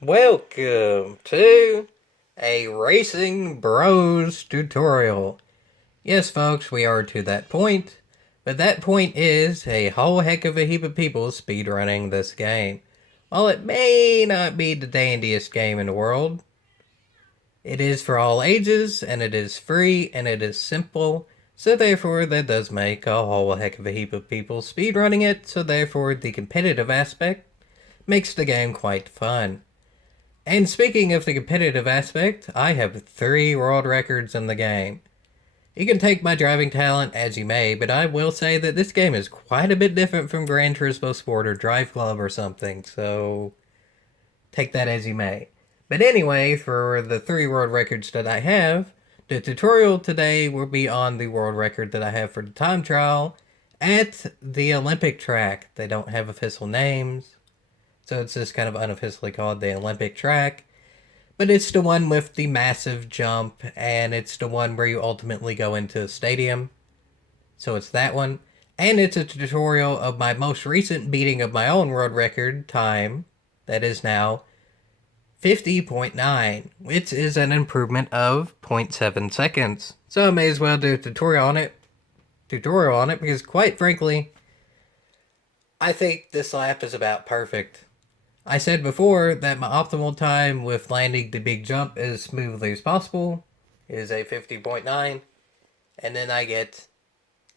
Welcome to a Racing Bros tutorial. Yes, folks, we are to that point, but that point is a whole heck of a heap of people speedrunning this game. While it may not be the dandiest game in the world, it is for all ages, and it is free, and it is simple, so therefore that does make a whole heck of a heap of people speedrunning it, so therefore the competitive aspect makes the game quite fun. And speaking of the competitive aspect, I have 3 world records in the game. You can take my driving talent as you may, but I will say that this game is quite a bit different from Gran Turismo Sport or Drive Club or something, so take that as you may. But anyway, for the 3 world records that I have, the tutorial today will be on the world record that I have for the time trial at the Olympic track. They don't have official names, so it's just kind of unofficially called the Olympic track. But it's the one with the massive jump, and it's the one where you ultimately go into a stadium. So it's that one. And it's a tutorial of my most recent beating of my own world record time, that is now 50.9, which is an improvement of 0.7 seconds. So I may as well do a tutorial on it. Because quite frankly, I think this lap is about perfect. I said before that my optimal time with landing the big jump as smoothly as possible is a 50.9, and then I get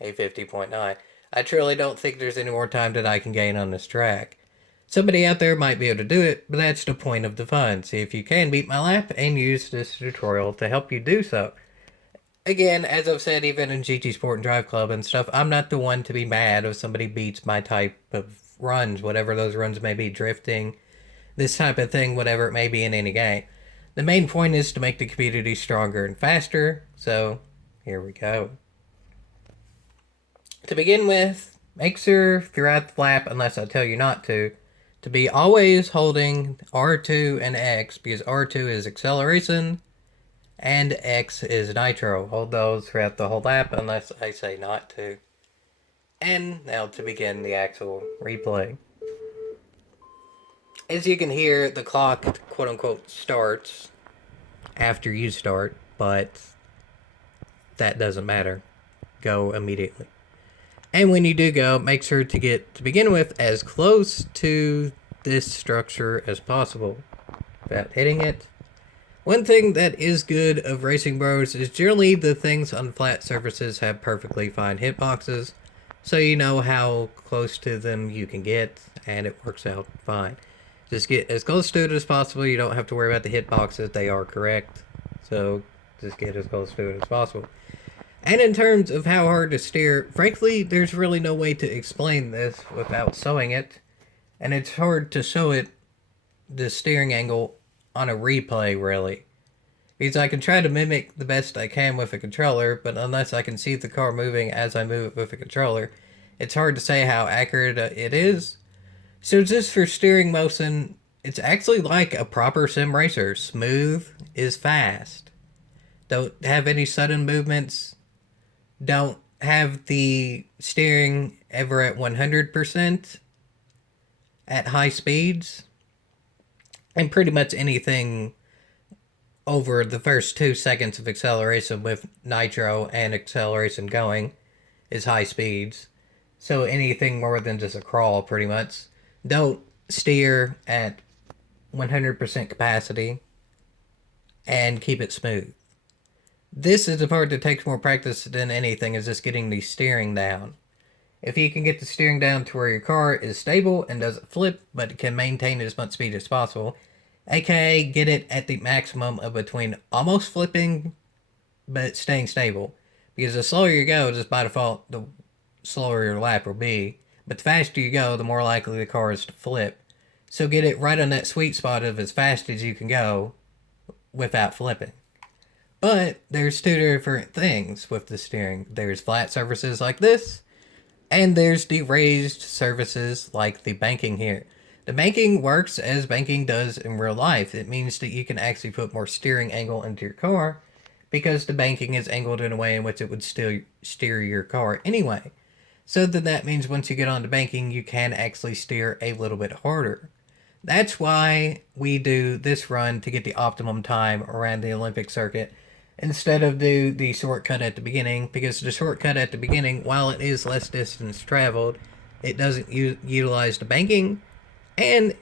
a 50.9. I truly don't think there's any more time that I can gain on this track. Somebody out there might be able to do it, but that's the point of the fun. See if you can beat my lap and use this tutorial to help you do so. Again, as I've said, even in GT Sport and Drive Club and stuff, I'm not the one to be mad if somebody beats my type of runs, whatever those runs may be, drifting, this type of thing, whatever it may be in any game. The main point is to make the community stronger and faster, so here we go. To begin with, make sure throughout the lap, unless I tell you not to be always holding R2 and X, because R2 is acceleration and X is nitro. Hold those throughout the whole lap unless I say not to. And now to begin the actual replay. As you can hear, the clock, quote unquote, starts after you start, but that doesn't matter. Go immediately. And when you do go, make sure to get, to begin with, as close to this structure as possible without hitting it. One thing that is good of Racing Bros is generally the things on flat surfaces have perfectly fine hitboxes, so you know how close to them you can get, and it works out fine. Just get as close to it as possible. You don't have to worry about the hitboxes. They are correct, so just get as close to it as possible. And in terms of how hard to steer, frankly, there's really no way to explain this without showing it. And it's hard to show it, the steering angle, on a replay, really. Because I can try to mimic the best I can with a controller, but unless I can see the car moving as I move it with a controller, it's hard to say how accurate it is. So just for steering motion, it's actually like a proper sim racer. Smooth is fast. Don't have any sudden movements. Don't have the steering ever at 100% at high speeds. And pretty much anything over the first 2 seconds of acceleration with nitro and acceleration going is high speeds. So anything more than just a crawl, pretty much. Don't steer at 100% capacity and keep it smooth. This is the part that takes more practice than anything, is just getting the steering down. If you can get the steering down to where your car is stable and doesn't flip, but can maintain as much speed as possible, aka get it at the maximum of between almost flipping but staying stable. Because the slower you go, just by default, the slower your lap will be. But the faster you go, the more likely the car is to flip. So get it right on that sweet spot of as fast as you can go without flipping. But there's 2 different things with the steering. There's flat surfaces like this, and there's the raised surfaces like the banking here. The banking works as banking does in real life. It means that you can actually put more steering angle into your car because the banking is angled in a way in which it would still steer your car anyway. So then that means once you get on the banking, you can actually steer a little bit harder. That's why we do this run to get the optimum time around the Olympic circuit instead of do the shortcut at the beginning, because the shortcut at the beginning, while it is less distance traveled, it doesn't utilize the banking, and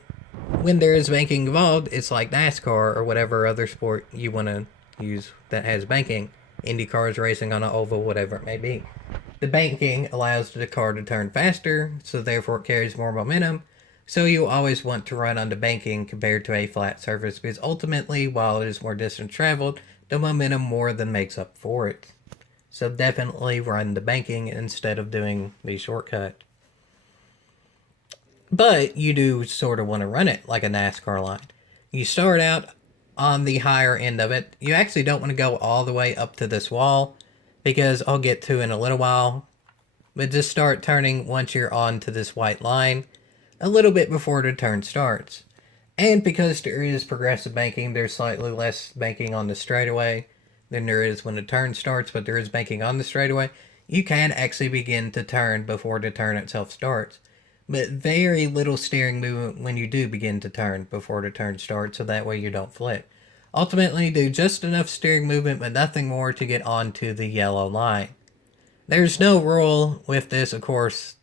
when there is banking involved, it's like NASCAR or whatever other sport you want to use that has banking. Indy cars racing on an oval, whatever it may be. The banking allows the car to turn faster, so therefore it carries more momentum. So you always want to run on the banking compared to a flat surface, because ultimately, while it is more distance traveled, the momentum more than makes up for it. So definitely run the banking instead of doing the shortcut. But you do sort of want to run it like a NASCAR line. You start out on the higher end of it. You actually don't want to go all the way up to this wall, because I'll get to in a little while. But just start turning once you're on to this white line, a little bit before the turn starts. And because there is progressive banking, there's slightly less banking on the straightaway than there is when the turn starts, but there is banking on the straightaway. You can actually begin to turn before the turn itself starts, but very little steering movement when you do begin to turn before the turn starts, so that way you don't flip. Ultimately, do just enough steering movement, but nothing more to get onto the yellow line. There's no rule with this, of course.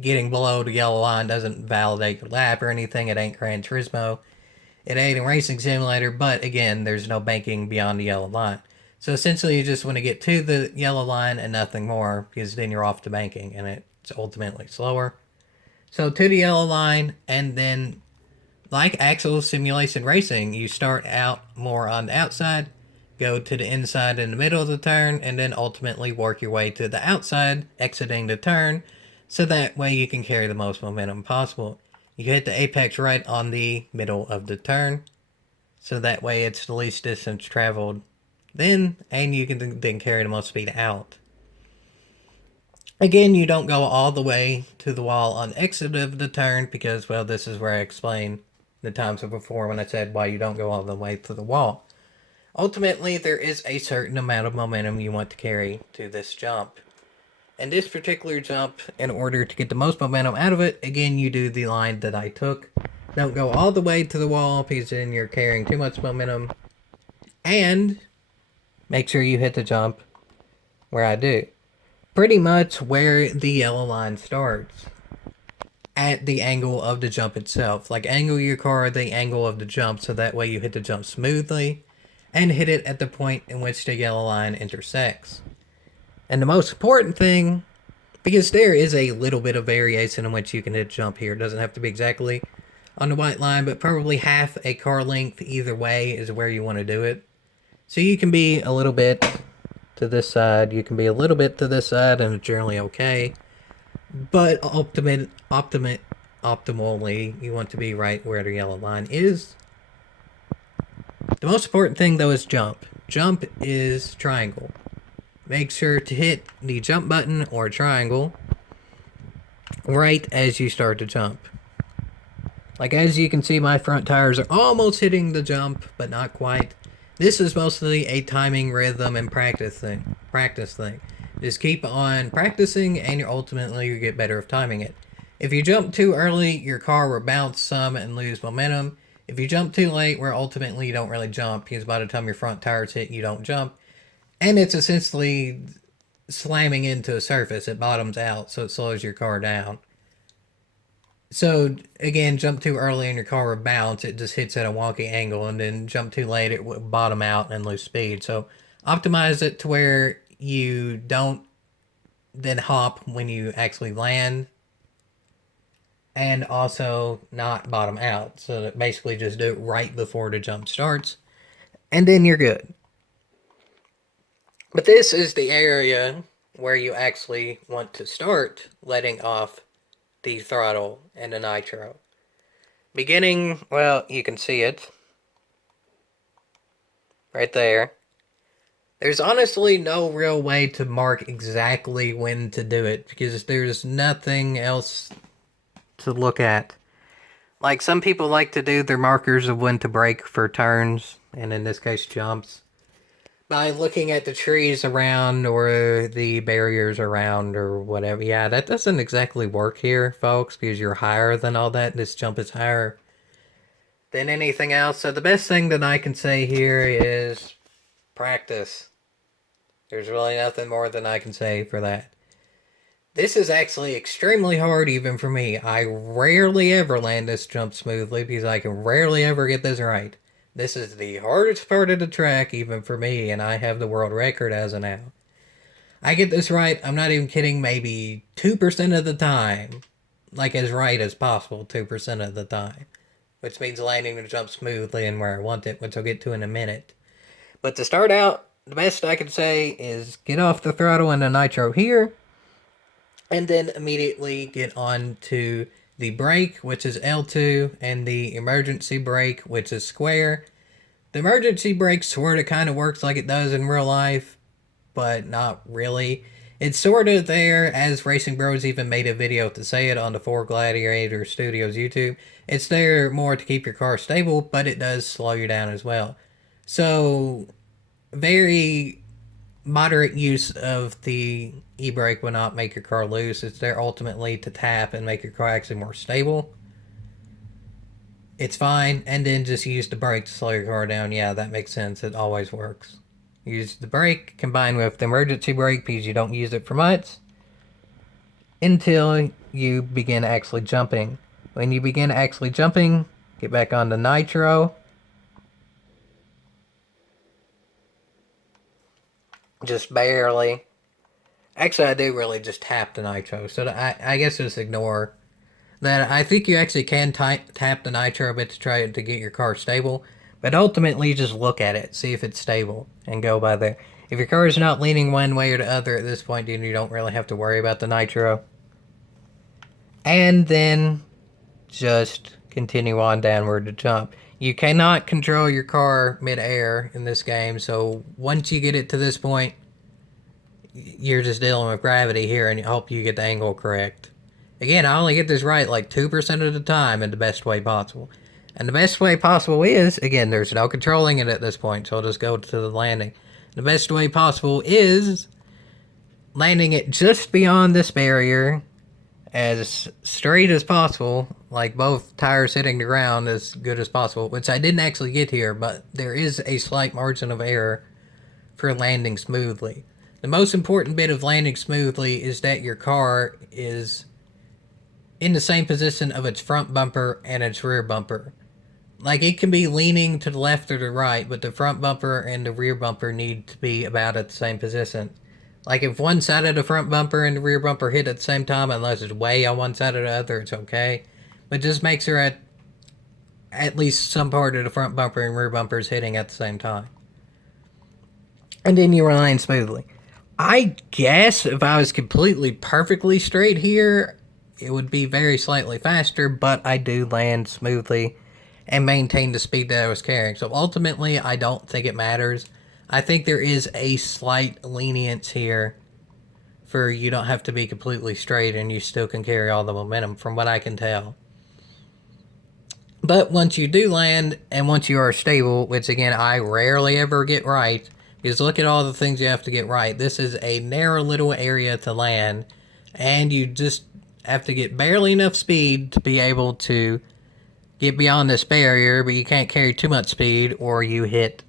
Getting below the yellow line doesn't validate your lap or anything. It ain't Gran Turismo. It ain't a racing simulator, but again, there's no banking beyond the yellow line. So essentially, you just want to get to the yellow line and nothing more, because then you're off the banking and it's ultimately slower. So to the yellow line, and then, like actual simulation racing, you start out more on the outside, go to the inside in the middle of the turn, and then ultimately work your way to the outside, exiting the turn, so that way you can carry the most momentum possible. You hit the apex right on the middle of the turn, so that way it's the least distance traveled then, and you can then carry the most speed out. Again, you don't go all the way to the wall on exit of the turn, because, well, this is where I explained the times before when I said why you don't go all the way to the wall. Ultimately, there is a certain amount of momentum you want to carry to this jump. And this particular jump, in order to get the most momentum out of it, again, you do the line that I took. Don't go all the way to the wall, because then you're carrying too much momentum. And make sure you hit the jump where I do. Pretty much where the yellow line starts. At the angle of the jump itself. Like, angle your car at the angle of the jump, so that way you hit the jump smoothly and hit it at the point in which the yellow line intersects. And the most important thing, because there is a little bit of variation in which you can hit jump here. It doesn't have to be exactly on the white line, but probably half a car length either way is where you want to do it. So you can be a little bit to this side, you can be a little bit to this side, and it's generally okay. But optimally, you want to be right where the yellow line is. The most important thing, though, is jump. Jump is triangle. Make sure to hit the jump button or triangle right as you start to jump. Like, as you can see, my front tires are almost hitting the jump, but not quite. This is mostly a timing, rhythm, and practice thing. Just keep on practicing, and you get better at timing it. If you jump too early, your car will bounce some and lose momentum. If you jump too late, where ultimately you don't really jump, because by the time your front tires hit, you don't jump. And it's essentially slamming into a surface. It bottoms out, so it slows your car down. So, again, jump too early and your car will bounce. It just hits at a wonky angle. And then jump too late, it will bottom out and lose speed. So, optimize it to where you don't then hop when you actually land. And also not bottom out. So, basically just do it right before the jump starts. And then you're good. But this is the area where you actually want to start letting off the throttle and the nitro. Beginning, well, you can see it right there. There's honestly no real way to mark exactly when to do it, because there's nothing else to look at. Like, some people like to do their markers of when to brake for turns, and in this case jumps, by looking at the trees around or the barriers around or whatever. Yeah, that doesn't exactly work here, folks, because you're higher than all that. This jump is higher. than anything else. So the best thing that I can say here is practice. There's really nothing more than I can say for that. This is actually extremely hard even for me. I rarely ever land this jump smoothly because I can rarely ever get this right. This is the hardest part of the track even for me, and I have the world record as of now. I get this right, I'm not even kidding, maybe 2% of the time. Like as right as possible, 2% of the time. Which means landing the jump smoothly and where I want it, which I'll get to in a minute. But to start out, the best I can say is get off the throttle in the nitro here, and then immediately get on to the brake, which is L2, and the emergency brake, which is square. The emergency brake sort of kind of works like it does in real life, but not really. It's sort of there, as Racing Bros even made a video to say it on the 4 Gladiator Studios YouTube. It's there more to keep your car stable, but it does slow you down as well. So, very moderate use of the e-brake will not make your car loose. It's there ultimately to tap and make your car actually more stable. It's fine, and then just use the brake to slow your car down. Yeah, that makes sense. It always works. Use the brake combined with the emergency brake because you don't use it for much until you begin actually jumping. When you begin actually jumping, get back on the nitro. Just barely. Actually, I do really just tap the nitro, so I guess just ignore that. I think you actually can tap the nitro a bit to try to get your car stable, but ultimately just look at it, see if it's stable, and go by there. If your car is not leaning one way or the other at this point, then you don't really have to worry about the nitro. And then just continue on downward to jump. You cannot control your car mid-air in this game, so once you get it to this point, you're just dealing with gravity here, and I hope you get the angle correct. Again, I only get this right like 2% of the time in the best way possible. And the best way possible is, again, there's no controlling it at this point, so I'll just go to the landing. The best way possible is landing it just beyond this barrier, as straight as possible, like both tires hitting the ground as good as possible, which I didn't actually get here, but there is a slight margin of error for landing smoothly. The most important bit of landing smoothly is that your car is in the same position of its front bumper and its rear bumper. Like, it can be leaning to the left or the right, but the front bumper and the rear bumper need to be about at the same position. Like, if one side of the front bumper and the rear bumper hit at the same time, unless it's way on one side or the other, it's okay. But just make sure at least some part of the front bumper and rear bumper is hitting at the same time. And then you land smoothly. I guess if I was completely perfectly straight here, it would be very slightly faster, but I do land smoothly and maintain the speed that I was carrying. So ultimately, I don't think it matters. I think there is a slight lenience here for you don't have to be completely straight and you still can carry all the momentum from what I can tell. But once you do land and once you are stable, which again I rarely ever get right, because look at all the things you have to get right. This is a narrow little area to land, and you just have to get barely enough speed to be able to get beyond this barrier, but you can't carry too much speed or you hit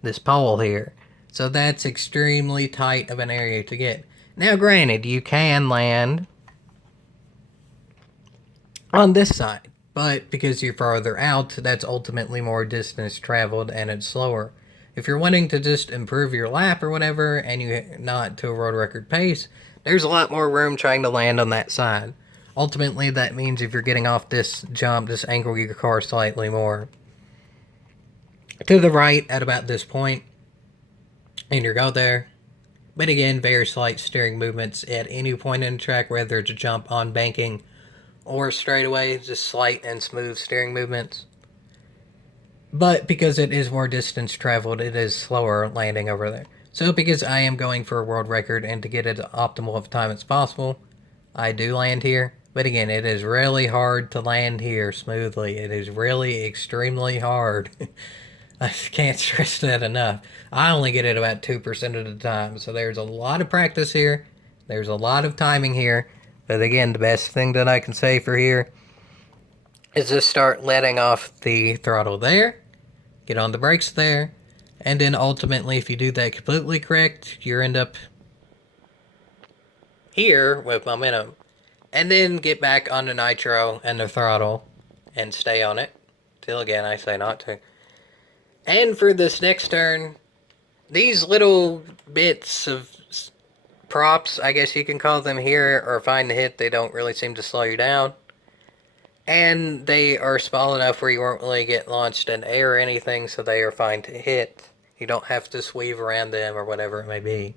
this pole here. So that's extremely tight of an area to get. Now granted, you can land on this side, but because you're farther out, that's ultimately more distance traveled and it's slower. If you're wanting to just improve your lap or whatever, and you're not to a world record pace, there's a lot more room trying to land on that side. Ultimately, that means if you're getting off this jump, just angle your car slightly more to the right at about this point, and you go there. But again, very slight steering movements at any point in the track, whether it's a jump on banking or straightaway, just slight and smooth steering movements. But because it is more distance traveled, it is slower landing over there. So because I am going for a world record and to get it optimal of time as possible, I do land here. But again, it is really hard to land here smoothly. It is really extremely hard. I can't stress that enough. I only get it about 2% of the time. So there's a lot of practice here. There's a lot of timing here. But again, the best thing that I can say for here is just start letting off the throttle there, get on the brakes there, and then ultimately, if you do that completely correct, you end up here with momentum. And then get back on the nitro and the throttle and stay on it. Till again, I say not to. And for this next turn, these little bits of props, I guess you can call them here, are fine to hit. They don't really seem to slow you down. And they are small enough where you won't really get launched in air or anything, so they are fine to hit. You don't have to sweep around them or whatever it may be.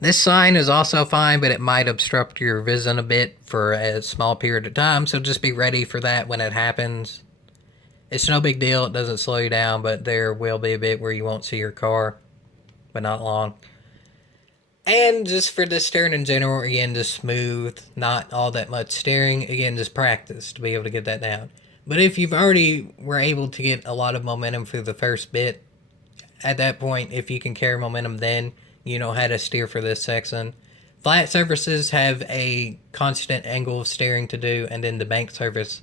This sign is also fine, but it might obstruct your vision a bit for a small period of time, so just be ready for that when it happens. It's no big deal, it doesn't slow you down, but there will be a bit where you won't see your car, but not long. And just for this turn in general, again, just smooth, not all that much steering. Again, just practice to be able to get that down. But if you've already were able to get a lot of momentum through the first bit, at that point, if you can carry momentum then, you know how to steer for this section. Flat surfaces have a constant angle of steering to do, and then the bank surface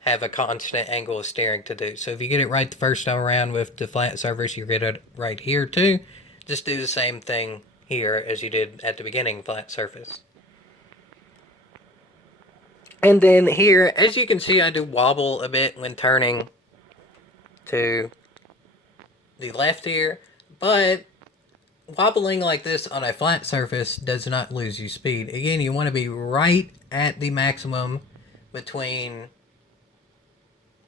have a constant angle of steering to do. So if you get it right the first time around with the flat surface, you get it right here too. Just do the same thing here as you did at the beginning, flat surface. And then here, as you can see, I do wobble a bit when turning to the left here, but wobbling like this on a flat surface does not lose you speed. Again, you want to be right at the maximum between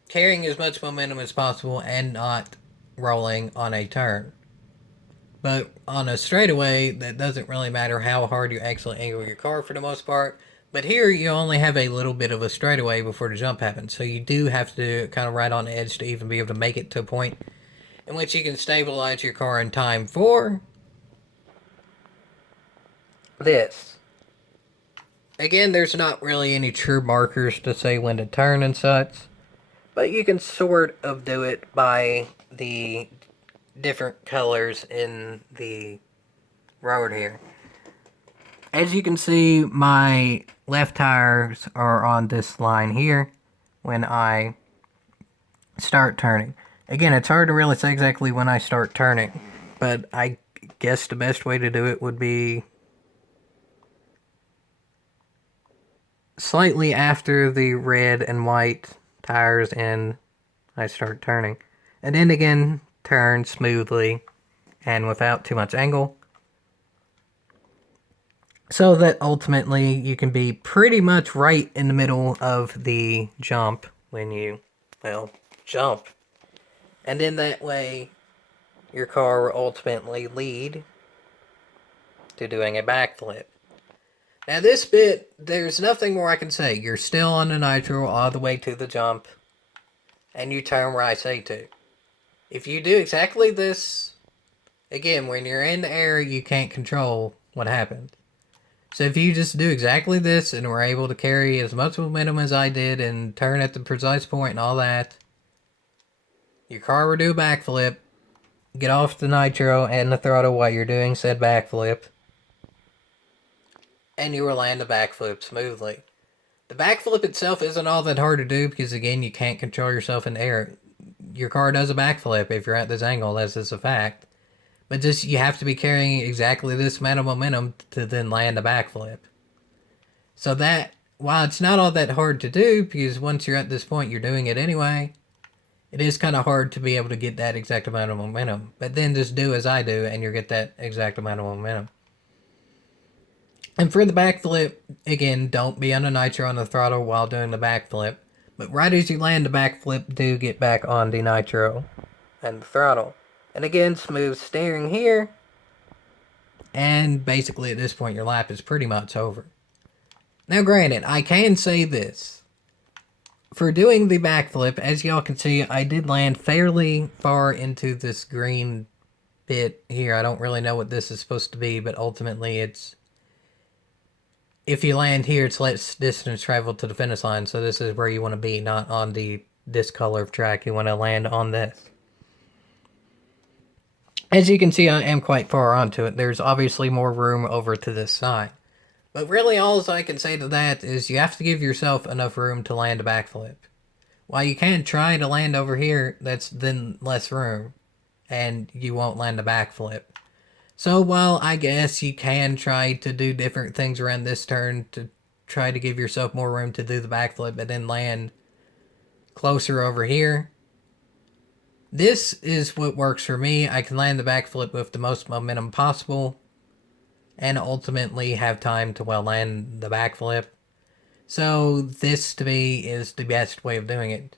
carrying as much momentum as possible and not rolling on a turn. But on a straightaway, that doesn't really matter how hard you actually angle your car for the most part. But here, you only have a little bit of a straightaway before the jump happens. So you do have to kind of ride on the edge to even be able to make it to a point in which you can stabilize your car in time for this. Again, there's not really any true markers to say when to turn and such, but you can sort of do it by the different colors in the road here. As you can see, my left tires are on this line here when I start turning. Again, it's hard to really say exactly when I start turning, but I guess the best way to do it would be slightly after the red and white tires and I start turning. And then again, turn smoothly and without too much angle, so that ultimately you can be pretty much right in the middle of the jump when you, well, jump. And then that way, your car will ultimately lead to doing a backflip. Now this bit, there's nothing more I can say. You're still on the nitro all the way to the jump, and you turn where I say to. If you do exactly this, again, when you're in the air, you can't control what happens. So if you just do exactly this and were able to carry as much momentum as I did and turn at the precise point and all that, your car will do a backflip, get off the nitro and the throttle while you're doing said backflip, and you will land a backflip smoothly. The backflip itself isn't all that hard to do because, again, you can't control yourself in the air. Your car does a backflip if you're at this angle, that's just a fact. But just, you have to be carrying exactly this amount of momentum to then land a backflip. So that, while it's not all that hard to do, because once you're at this point, you're doing it anyway, it is kind of hard to be able to get that exact amount of momentum. But then just do as I do, and you'll get that exact amount of momentum. And for the backflip, again, don't be on the nitro on the throttle while doing the backflip. But right as you land the backflip, do get back on the nitro and the throttle. And again, smooth steering here. And basically at this point, your lap is pretty much over. Now granted, I can say this. For doing the backflip, as y'all can see, I did land fairly far into this green bit here. I don't really know what this is supposed to be, but ultimately it's... If you land here, it's less distance traveled to the finish line, so this is where you want to be, not on this color of track. You want to land on this. As you can see, I am quite far onto it. There's obviously more room over to this side. But really, all I can say to that is you have to give yourself enough room to land a backflip. While you can try to land over here, that's then less room, and you won't land a backflip. So while I guess you can try to do different things around this turn to try to give yourself more room to do the backflip and then land closer over here, this is what works for me. I can land the backflip with the most momentum possible and ultimately have time to land the backflip. So this to me is the best way of doing it.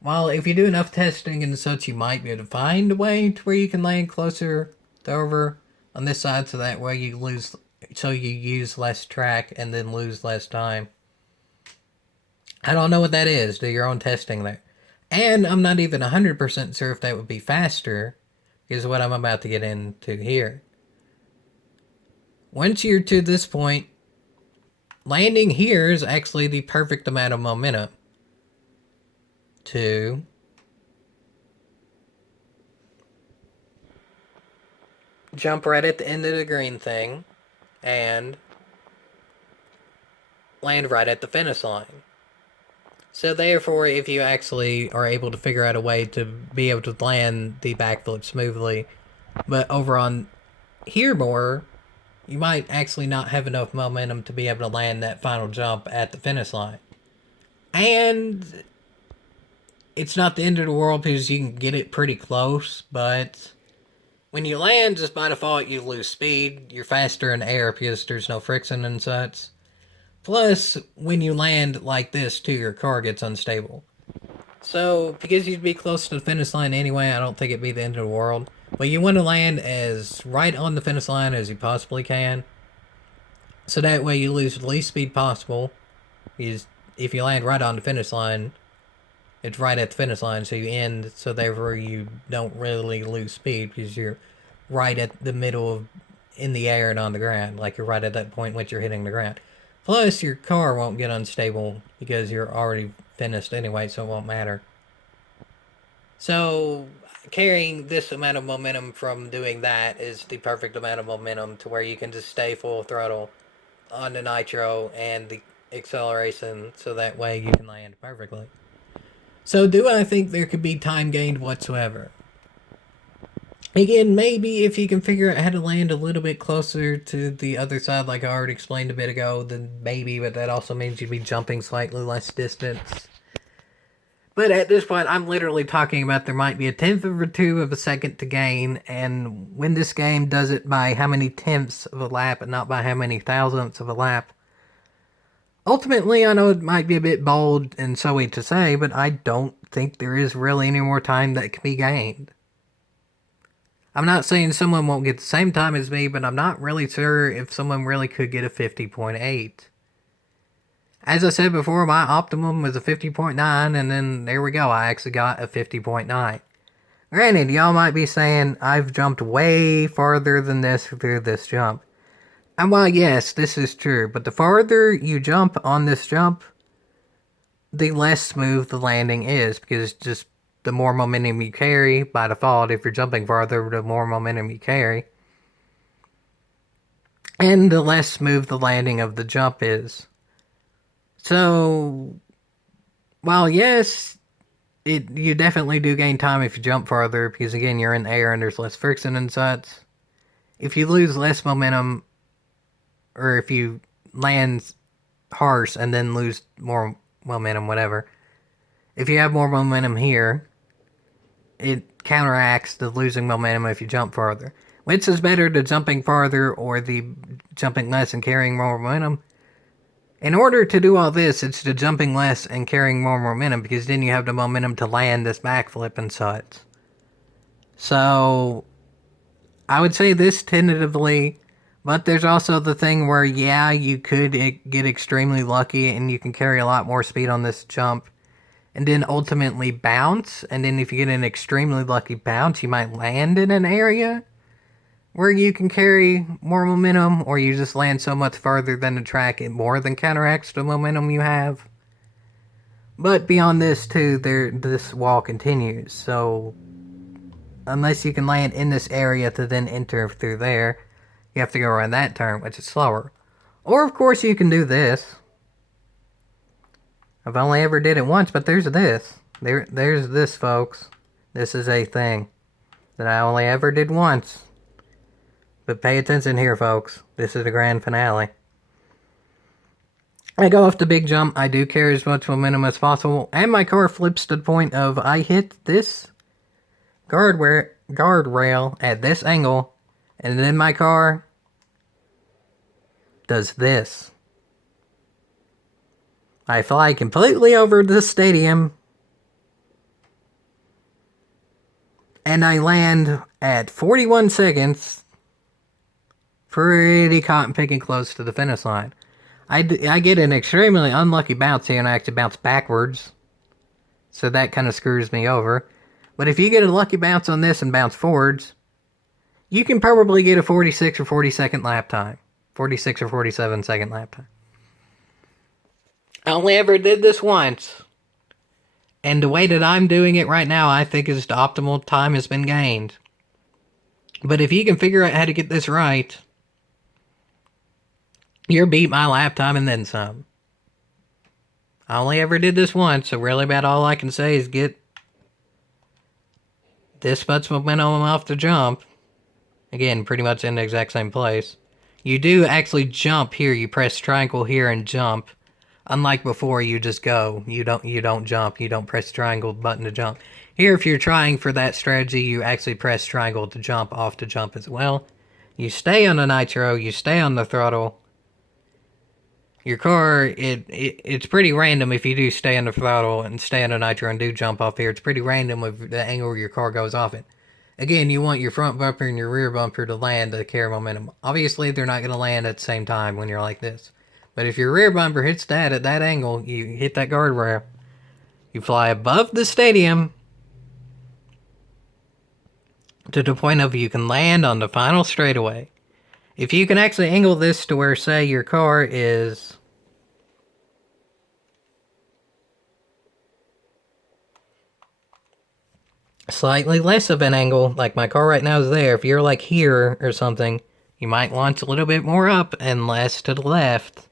While if you do enough testing and such, you might be able to find a way to where you can land closer to over on this side, so that way you use less track and then lose less time. I don't know what that is. Do your own testing there. And I'm not even 100% sure if that would be faster, is what I'm about to get into here. Once you're to this point, landing here is actually the perfect amount of momentum to jump right at the end of the green thing and land right at the finish line. So therefore, if you actually are able to figure out a way to be able to land the backflip smoothly, but over on here more, you might actually not have enough momentum to be able to land that final jump at the finish line. And it's not the end of the world because you can get it pretty close, but when you land, just by default, you lose speed. You're faster in air because there's no friction and such. Plus, when you land like this, too, your car gets unstable. So, because you'd be close to the finish line anyway, I don't think it'd be the end of the world. But you want to land as right on the finish line as you possibly can. So that way you lose the least speed possible. Because if you land right on the finish line, it's right at the finish line, so you end, so therefore you don't really lose speed because you're right at the middle of, in the air and on the ground. Like you're right at that point when you're hitting the ground. Plus, your car won't get unstable because you're already finished anyway, so it won't matter. So, carrying this amount of momentum from doing that is the perfect amount of momentum to where you can just stay full throttle on the nitro and the acceleration, so that way you can land perfectly. So, do I think there could be time gained whatsoever? Again, maybe if you can figure out how to land a little bit closer to the other side, like I already explained a bit ago, then maybe, but that also means you'd be jumping slightly less distance. But at this point, I'm literally talking about there might be a tenth of a two of a second to gain, and when this game does it by how many tenths of a lap and not by how many thousandths of a lap, ultimately, I know it might be a bit bold and so to say, but I don't think there is really any more time that can be gained. I'm not saying someone won't get the same time as me, but I'm not really sure if someone really could get a 50.8. As I said before, my optimum was a 50.9, and then there we go, I actually got a 50.9. Granted, y'all might be saying, I've jumped way farther than this through this jump. And while yes, this is true, but the farther you jump on this jump, the less smooth the landing is, because just the more momentum you carry, by default, if you're jumping farther, the more momentum you carry. And the less smooth the landing of the jump is. So, while yes, you definitely do gain time if you jump farther, because again, you're in the air and there's less friction and such. If you lose less momentum, or if you land harsh and then lose more momentum, whatever. If you have more momentum here, it counteracts the losing momentum if you jump farther. Which is better, the jumping farther or the jumping less and carrying more momentum? In order to do all this, it's the jumping less and carrying more momentum, because then you have the momentum to land this backflip and such. So, I would say this tentatively, but there's also the thing where, yeah, you could get extremely lucky and you can carry a lot more speed on this jump and then ultimately bounce, and then if you get an extremely lucky bounce, you might land in an area where you can carry more momentum, or you just land so much farther than the track it more than counteracts the momentum you have. But beyond this too, this wall continues, so unless you can land in this area to then enter through there, you have to go around that turn, which is slower. Or, of course, you can do this. I've only ever did it once, but there's this. There's this, folks. This is a thing that I only ever did once. But pay attention here, folks. This is the grand finale. I go off the big jump. I do carry as much momentum as possible. And my car flips to the point of I hit this guardrail at this angle. And then my car does this. I fly completely over the stadium. And I land at 41 seconds. Pretty cotton picking close to the finish line. I get an extremely unlucky bounce here and I actually bounce backwards. So that kind of screws me over. But if you get a lucky bounce on this and bounce forwards, you can probably get a 46 or 40-second lap time. 46 or 47-second lap time. I only ever did this once. And the way that I'm doing it right now, I think is the optimal time has been gained. But if you can figure out how to get this right, you'll beat my lap time and then some. I only ever did this once, so really about all I can say is get this much momentum off the jump. Again, pretty much in the exact same place. You do actually jump here. You press triangle here and jump. Unlike before, you just go. You don't jump. You don't press triangle button to jump. Here, if you're trying for that strategy, you actually press triangle to jump off to jump as well. You stay on the nitro. You stay on the throttle. Your car, it's pretty random if you do stay on the throttle and stay on the nitro and do jump off here. It's pretty random with the angle your car goes off it. Again, you want your front bumper and your rear bumper to land to carry momentum. Obviously, they're not going to land at the same time when you're like this. But if your rear bumper hits that at that angle, you hit that guardrail. You fly above the stadium to the point of you can land on the final straightaway. If you can actually angle this to where, say, your car is slightly less of an angle, like my car right now is there, if you're like here or something, you might launch a little bit more up and less to the left.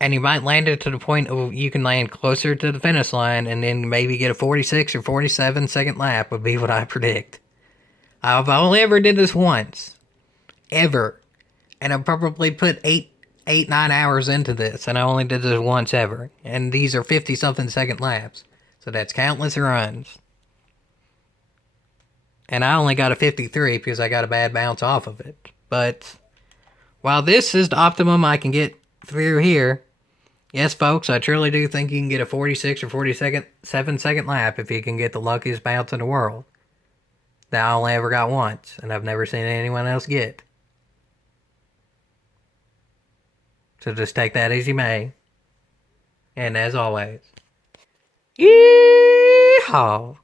And you might land it to the point of you can land closer to the finish line and then maybe get a 46 or 47 second lap would be what I predict. I've only ever did this once. Ever. And I've probably put 9 hours into this, and I only did this once ever. And these are 50-something second laps. So that's countless runs. And I only got a 53 because I got a bad bounce off of it. But while this is the optimum I can get through here, yes, folks, I truly do think you can get a 46 or 47-second lap if you can get the luckiest bounce in the world. That I only ever got once, and I've never seen anyone else get. So just take that as you may. And as always, yeehaw!